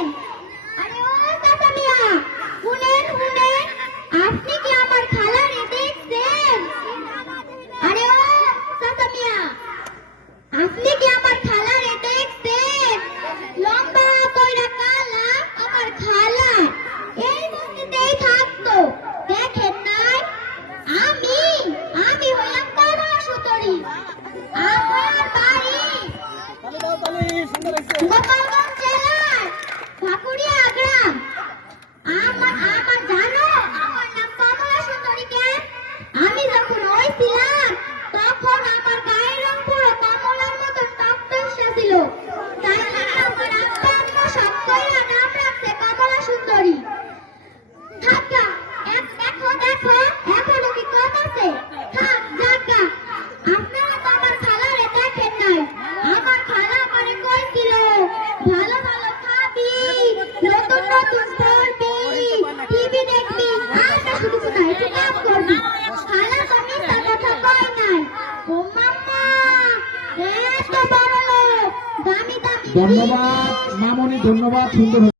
দেখছেন? আরে ও চাচা মিয়া, শুনেন শুনেন, আপনি কি আমার খালারে দেখছেন? আরে ও চাচা মিয়া, আপনি কি আমার খালারে দেখছেন? লম্বা কইরা কালা আমার খালা এই বস্তিতেই থাকতো, দেখেন নাই? আমি আমি হইলাম কমলা সুতরি। আমার বাড়ি গোপালগঞ্জ জেলার ভাকুরিয়া গ্রাম। আমার আমার জানো আমার নাম কমলা সুন্দরী কেন? আমি যখন হইছিলাম তখন আমার গায়ের রং পুরো কমলার মতো টকটসে ছিল, তাই আমার আব্বা আম্মু সব কইরা নাম রাখছে কমলা সুন্দরী। থাকা দেখো দেখো এখনো কি কম আছে? থাক জাগা, আপনারা তো আমার খালারে দেখেন নাই। আমার খালা আমারে কইছিল ভালো ভালো খাবি, নতুন নতুন পড়বি, টিভি দেখবি, আর না শুধু শুধু একটু কাজ করবি। খালা তো মিথ্যা কথা কয় নাই। ও মাম্মা, এত বড় লোক, দামি দামি ধন্যবাদ মামনি, ধন্যবাদ, সুন্দর।